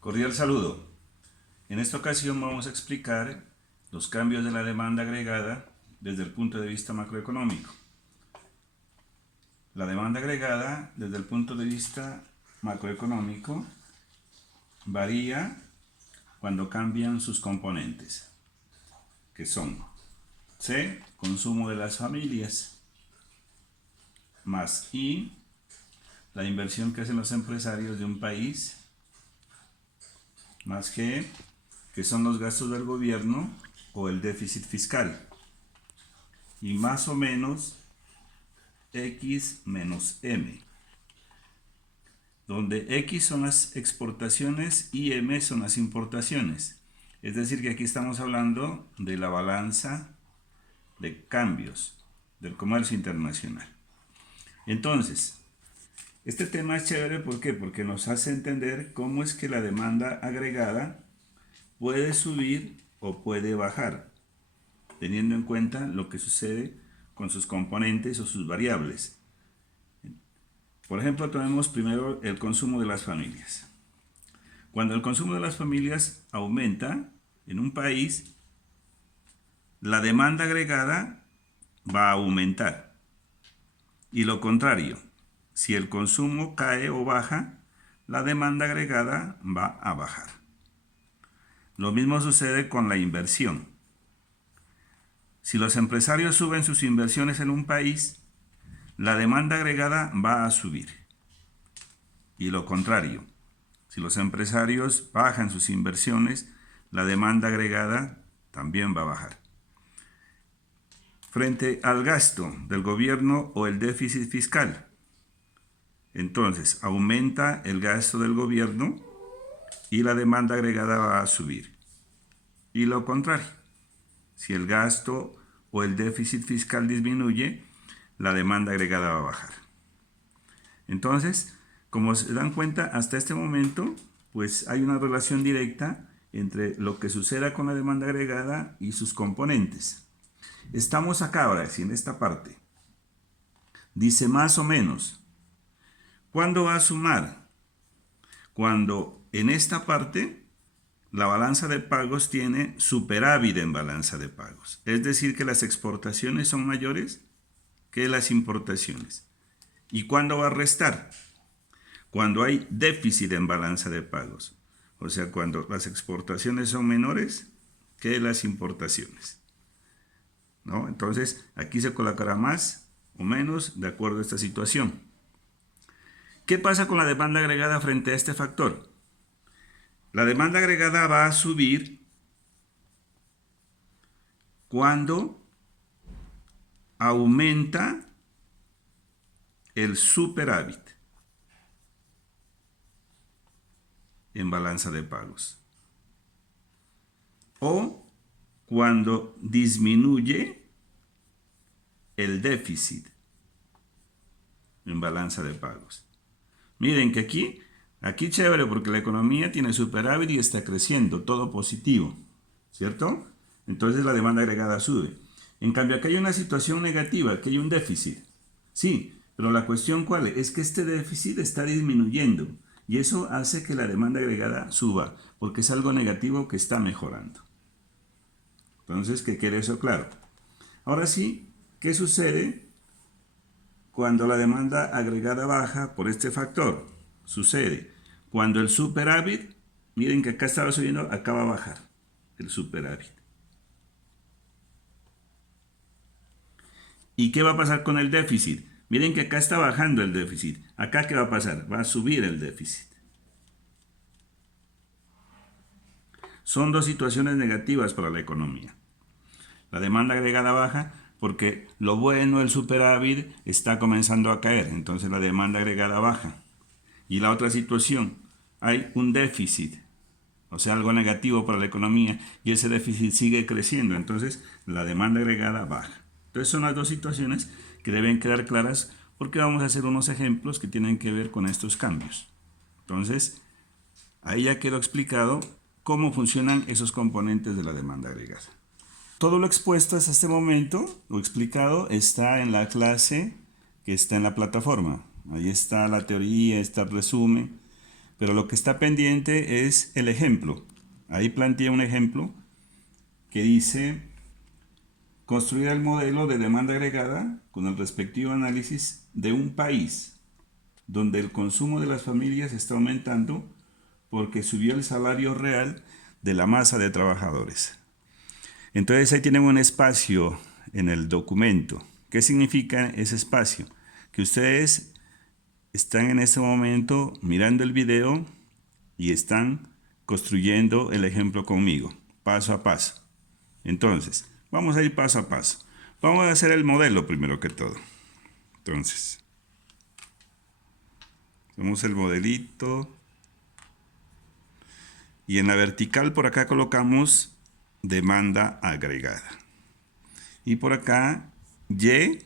Cordial saludo. En esta ocasión vamos a explicar los cambios de la demanda agregada desde el punto de vista macroeconómico. La demanda agregada desde el punto de vista macroeconómico varía cuando cambian sus componentes, que son C, consumo de las familias, más I, la inversión que hacen los empresarios de un país, más G, que son los gastos del gobierno o el déficit fiscal, y más o menos X menos M, donde X son las exportaciones y M son las importaciones. Es decir, que aquí estamos hablando de la balanza de cambios del comercio internacional. Entonces, este tema es chévere, ¿por qué? Porque nos hace entender cómo es que la demanda agregada puede subir o puede bajar, teniendo en cuenta lo que sucede con sus componentes o sus variables. Por ejemplo, tomemos primero el consumo de las familias. Cuando el consumo de las familias aumenta en un país, la demanda agregada va a aumentar. Y lo contrario, si el consumo cae o baja, la demanda agregada va a bajar. Lo mismo sucede con la inversión. Si los empresarios suben sus inversiones en un país, la demanda agregada va a subir. Y lo contrario, si los empresarios bajan sus inversiones, la demanda agregada también va a bajar. Frente al gasto del gobierno o el déficit fiscal, entonces aumenta el gasto del gobierno y la demanda agregada va a subir. Y lo contrario, si el gasto o el déficit fiscal disminuye, la demanda agregada va a bajar. Entonces, como se dan cuenta, hasta este momento, pues hay una relación directa entre lo que suceda con la demanda agregada y sus componentes. Estamos acá ahora, sí, en esta parte. Dice más o menos. ¿Cuándo va a sumar? Cuando en esta parte la balanza de pagos tiene superávit en balanza de pagos. Es decir, que las exportaciones son mayores que las importaciones. ¿Y cuándo va a restar? Cuando hay déficit en balanza de pagos. O sea, cuando las exportaciones son menores que las importaciones, ¿no? Entonces, aquí se colocará más o menos de acuerdo a esta situación. ¿Qué pasa con la demanda agregada frente a este factor? La demanda agregada va a subir cuando aumenta el superávit en balanza de pagos, o cuando disminuye el déficit en balanza de pagos. Miren que aquí chévere, porque la economía tiene superávit y está creciendo, todo positivo, ¿cierto? Entonces la demanda agregada sube. En cambio, acá hay una situación negativa, que hay un déficit. Sí, pero la cuestión ¿cuál es? Es que este déficit está disminuyendo y eso hace que la demanda agregada suba, porque es algo negativo que está mejorando. Entonces, que quede eso claro. Ahora sí, ¿qué sucede cuando la demanda agregada baja por este factor? Sucede cuando el superávit, miren que acá estaba subiendo, acá va a bajar el superávit. ¿Y qué va a pasar con el déficit? Miren que acá está bajando el déficit. ¿Acá qué va a pasar? Va a subir el déficit. Son dos situaciones negativas para la economía. La demanda agregada baja porque lo bueno, el superávit, está comenzando a caer. Entonces la demanda agregada baja. Y la otra situación, hay un déficit, o sea, algo negativo para la economía, y ese déficit sigue creciendo, entonces la demanda agregada baja. Entonces son las dos situaciones que deben quedar claras, porque vamos a hacer unos ejemplos que tienen que ver con estos cambios. Entonces, ahí ya quedó explicado cómo funcionan esos componentes de la demanda agregada. Todo lo expuesto hasta este momento, lo explicado, está en la clase que está en la plataforma. Ahí está la teoría, está el resumen, pero lo que está pendiente es el ejemplo. Ahí planteé un ejemplo que dice construir el modelo de demanda agregada con el respectivo análisis de un país donde el consumo de las familias está aumentando porque subió el salario real de la masa de trabajadores. Entonces ahí tienen un espacio en el documento. ¿Qué significa ese espacio? Que ustedes están en este momento mirando el video y están construyendo el ejemplo conmigo, paso a paso. Entonces, vamos a ir paso a paso. Vamos a hacer el modelo primero que todo. Entonces, hacemos el modelito. Y en la vertical por acá colocamos demanda agregada. Y por acá, Y,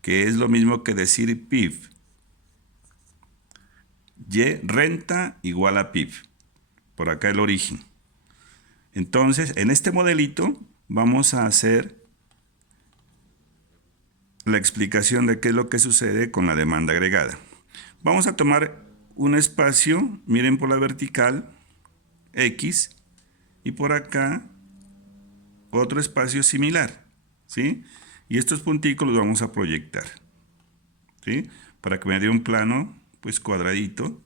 que es lo mismo que decir PIB. Y, renta igual a PIB. Por acá el origen. Entonces, en este modelito vamos a hacer la explicación de qué es lo que sucede con la demanda agregada. Vamos a tomar un espacio, miren por la vertical, X, y por acá otro espacio similar, ¿sí? Y estos punticos los vamos a proyectar, ¿sí? Para que me dé un plano, pues cuadradito.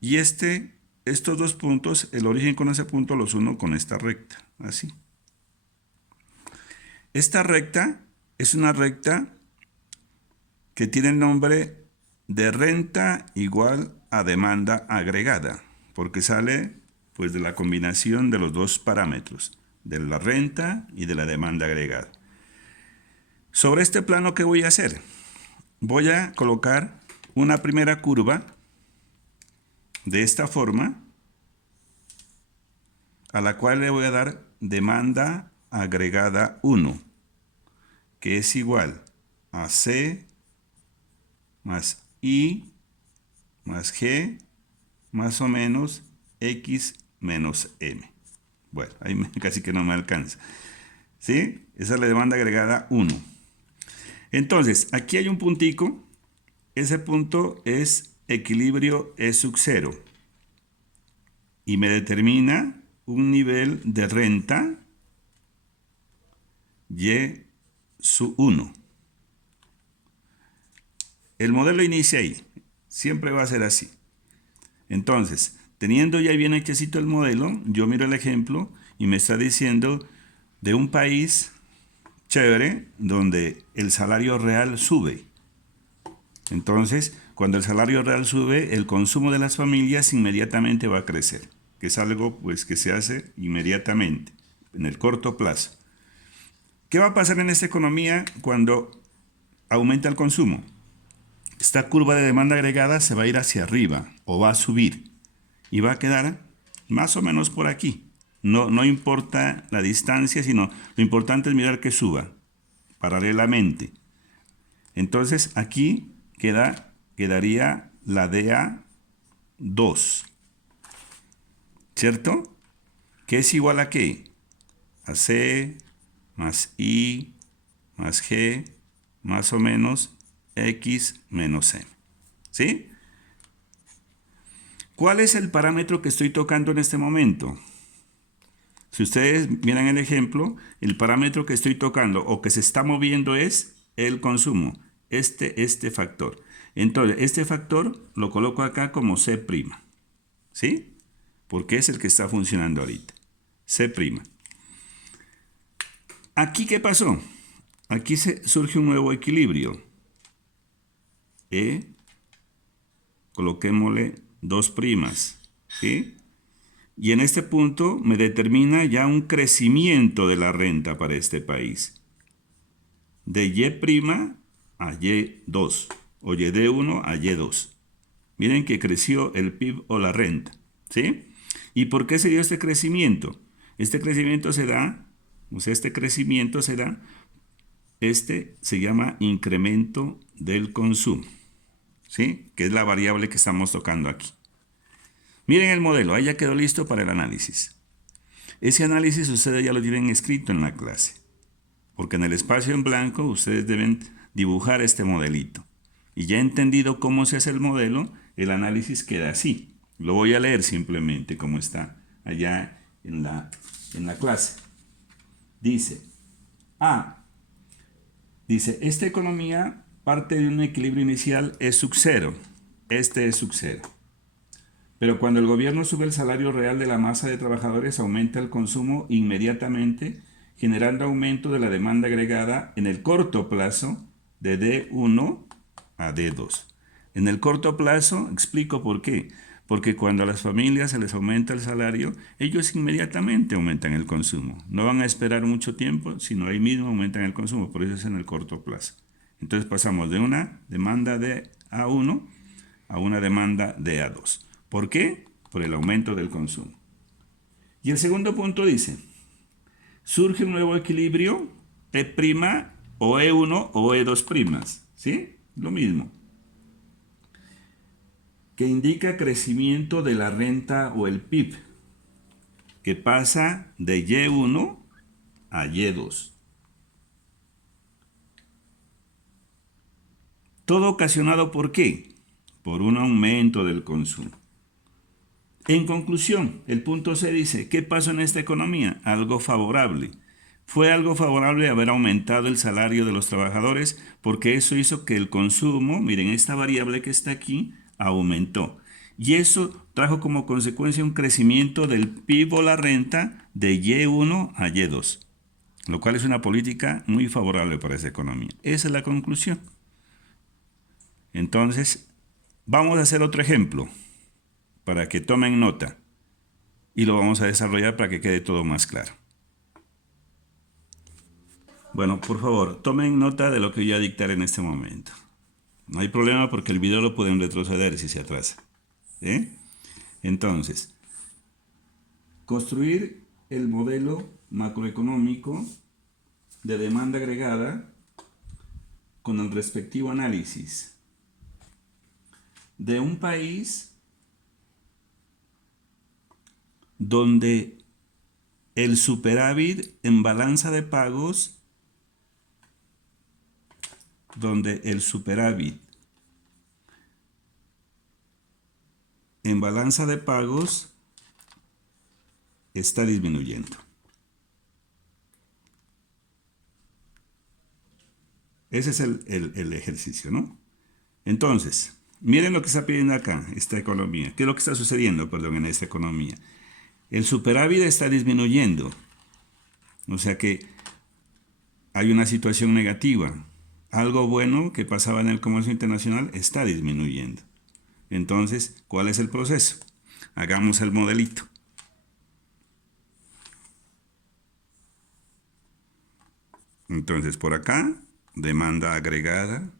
Y estos dos puntos, el origen con ese punto los uno con esta recta, así. Esta recta es una recta que tiene el nombre de renta igual a demanda agregada, porque sale pues de la combinación de los dos parámetros, de la renta y de la demanda agregada. Sobre este plano, ¿qué voy a hacer? Voy a colocar una primera curva de esta forma, a la cual le voy a dar demanda agregada 1, que es igual a C más I más G más o menos X menos M. Bueno, ahí casi que no me alcanza. ¿Sí? Esa es la demanda agregada 1. Entonces, aquí hay un puntico. Ese punto es equilibrio E sub 0. Y me determina un nivel de renta Y sub 1. El modelo inicia ahí. Siempre va a ser así. Entonces, teniendo ya bien hechecito el modelo, yo miro el ejemplo y me está diciendo de un país chévere donde el salario real sube. Entonces, cuando el salario real sube, el consumo de las familias inmediatamente va a crecer, que es algo pues que se hace inmediatamente, en el corto plazo. ¿Qué va a pasar en esta economía cuando aumenta el consumo? Esta curva de demanda agregada se va a ir hacia arriba o va a subir y va a quedar más o menos por aquí. No importa la distancia, sino lo importante es mirar que suba paralelamente. Entonces aquí quedaría la DA2, ¿cierto? ¿Qué es igual a qué? A C más I más G más o menos X menos M. ¿Sí? ¿Cuál es el parámetro que estoy tocando en este momento? Si ustedes miran el ejemplo, el parámetro que estoy tocando o que se está moviendo es el consumo, este factor. Entonces, este factor lo coloco acá como C', ¿sí? Porque es el que está funcionando ahorita, C'. ¿Aquí qué pasó? Aquí surge un nuevo equilibrio. Coloquémosle 2', ¿sí? Y en este punto me determina ya un crecimiento de la renta para este país. De Y' a Y2, o Y de 1 a Y2. Miren que creció el PIB o la renta, ¿sí? ¿Y por qué se dio este crecimiento? Este crecimiento se da, se llama incremento del consumo, ¿sí? Que es la variable que estamos tocando aquí. Miren el modelo, ahí ya quedó listo para el análisis. Ese análisis ustedes ya lo tienen escrito en la clase, porque en el espacio en blanco ustedes deben dibujar este modelito. Y ya entendido cómo se hace el modelo, el análisis queda así. Lo voy a leer simplemente como está allá en la clase. Dice, esta economía parte de un equilibrio inicial es sub cero. Este es sub cero. Pero cuando el gobierno sube el salario real de la masa de trabajadores, aumenta el consumo inmediatamente, generando aumento de la demanda agregada en el corto plazo de D1 a D2. En el corto plazo, explico por qué. Porque cuando a las familias se les aumenta el salario, ellos inmediatamente aumentan el consumo. No van a esperar mucho tiempo, sino ahí mismo aumentan el consumo. Por eso es en el corto plazo. Entonces pasamos de una demanda de A1 a una demanda de A2. ¿Por qué? Por el aumento del consumo. Y el segundo punto dice, surge un nuevo equilibrio P' o E1 o E2', ¿sí? Lo mismo. Que indica crecimiento de la renta o el PIB, que pasa de Y1 a Y2. Todo ocasionado ¿por qué? Por un aumento del consumo. En conclusión, el punto C dice, ¿qué pasó en esta economía? Algo favorable. Fue algo favorable haber aumentado el salario de los trabajadores porque eso hizo que el consumo, miren, esta variable que está aquí, aumentó. Y eso trajo como consecuencia un crecimiento del PIB o la renta de Y1 a Y2, lo cual es una política muy favorable para esa economía. Esa es la conclusión. Entonces, vamos a hacer otro ejemplo para que tomen nota y lo vamos a desarrollar para que quede todo más claro. Bueno, por favor, tomen nota de lo que voy a dictar en este momento. No hay problema porque el video lo pueden retroceder si se atrasa. Entonces, construir el modelo macroeconómico de demanda agregada con el respectivo análisis de un país donde el superávit en balanza de pagos, está disminuyendo. Ese es el ejercicio, ¿no? Entonces, miren lo que está pidiendo acá, esta economía. ¿Qué es lo que está sucediendo, en esta economía? El superávit está disminuyendo. O sea que hay una situación negativa. Algo bueno que pasaba en el comercio internacional está disminuyendo. Entonces, ¿cuál es el proceso? Hagamos el modelito. Entonces, por acá, demanda agregada,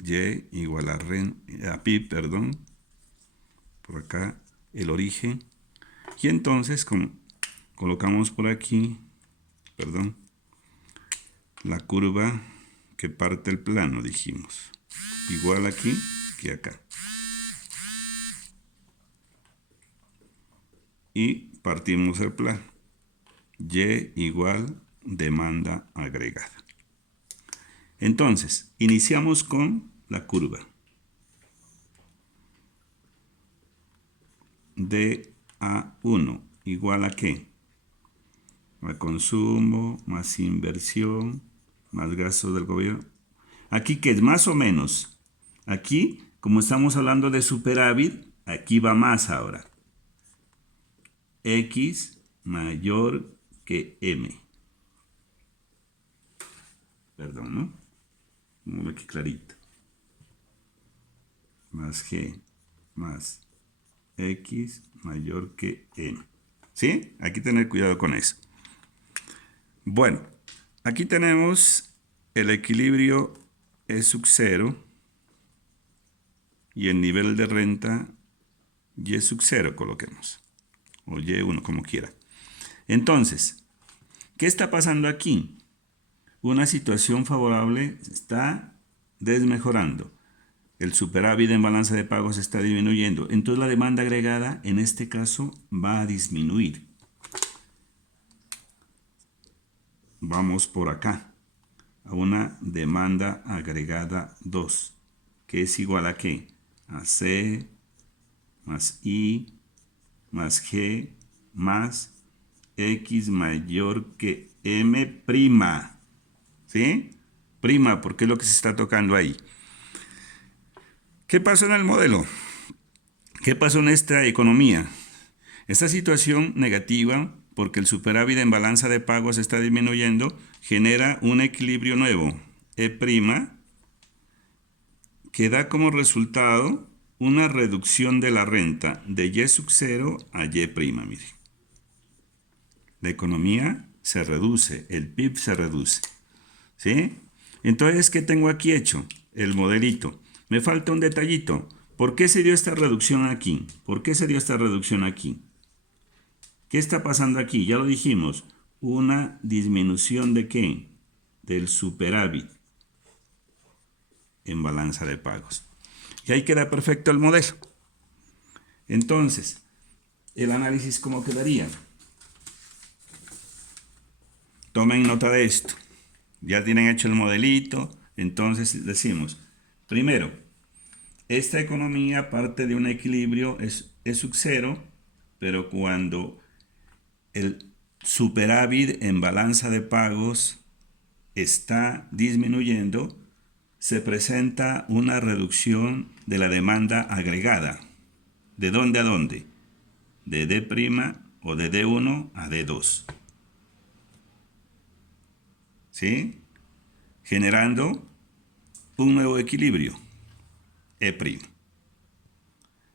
Y igual a PIB, por acá, el origen. Y entonces, colocamos por aquí, la curva que parte el plano, dijimos. Igual aquí que acá. Y partimos el plano. Y igual demanda agregada. Entonces, iniciamos con la curva de A1 igual a ¿qué? A consumo, más inversión, más gastos del gobierno. Aquí que es más o menos. Aquí, como estamos hablando de superávit, aquí va más ahora. X mayor que M. Perdón, ¿no? Como aquí clarito. Más G más X mayor que M. ¿Sí? Aquí tener cuidado con eso. Bueno, aquí tenemos el equilibrio E sub 0 y el nivel de renta Y sub 0, coloquemos. O Y1, como quiera. Entonces, ¿qué está pasando aquí? Una situación favorable está desmejorando. El superávit en balanza de pagos está disminuyendo. Entonces la demanda agregada, en este caso, va a disminuir. Vamos por acá, a una demanda agregada 2. que es igual a ¿qué? A C más I más G más X mayor que M prima. ¿Sí? Prima, porque es lo que se está tocando ahí. ¿Qué pasó en el modelo? ¿Qué pasó en esta economía? Esta situación negativa, porque el superávit en balanza de pagos está disminuyendo, genera un equilibrio nuevo, E', que da como resultado una reducción de la renta de Y sub 0 a Y', mire. La economía se reduce, el PIB se reduce, ¿sí? Entonces, ¿qué tengo aquí hecho? El modelito. Me falta un detallito. ¿Por qué se dio esta reducción aquí? ¿Por qué se dio esta reducción aquí? ¿Qué está pasando aquí? Ya lo dijimos. Una disminución de ¿qué? Del superávit en balanza de pagos. Y ahí queda perfecto el modelo. Entonces, el análisis, ¿cómo quedaría? Tomen nota de esto. Ya tienen hecho el modelito. Entonces decimos, primero, esta economía parte de un equilibrio es sub 0, pero cuando el superávit en balanza de pagos está disminuyendo, se presenta una reducción de la demanda agregada. ¿De dónde a dónde? De D' o de D1 a D2. ¿Sí? Generando un nuevo equilibrio, E'.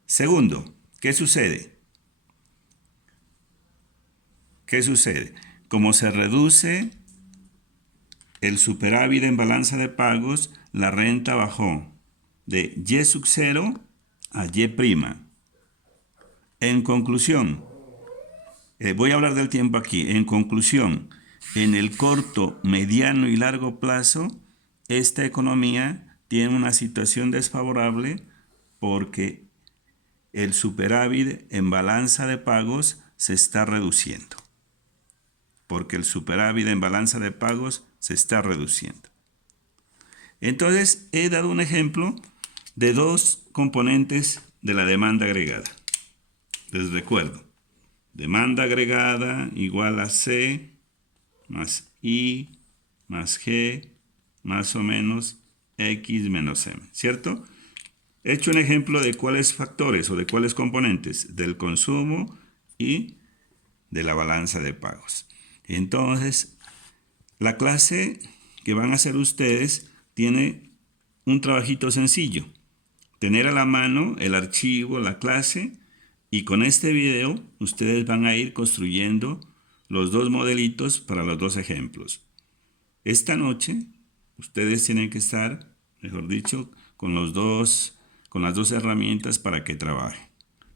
Segundo, ¿qué sucede? ¿Qué sucede? Como se reduce el superávit en balanza de pagos, la renta bajó de Y sub 0 a Y'. En conclusión, voy a hablar del tiempo aquí. En conclusión, en el corto, mediano y largo plazo, esta economía tiene una situación desfavorable porque el superávit en balanza de pagos se está reduciendo. Porque el superávit en balanza de pagos se está reduciendo. Entonces, he dado un ejemplo de dos componentes de la demanda agregada. Les recuerdo, demanda agregada igual a C más I más G más o menos X menos M, ¿cierto? He hecho un ejemplo de cuáles factores o de cuáles componentes del consumo y de la balanza de pagos. Entonces, la clase que van a hacer ustedes tiene un trabajito sencillo. Tener a la mano el archivo, la clase, y con este video ustedes van a ir construyendo los dos modelitos para los dos ejemplos. Esta noche ustedes tienen que estar, mejor dicho, con las dos herramientas para que trabajen.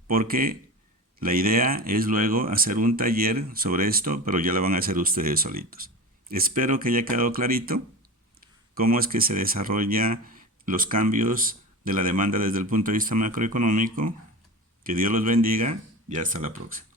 Porque la idea es luego hacer un taller sobre esto, pero ya lo van a hacer ustedes solitos. Espero que haya quedado clarito cómo es que se desarrollan los cambios de la demanda desde el punto de vista macroeconómico. Que Dios los bendiga y hasta la próxima.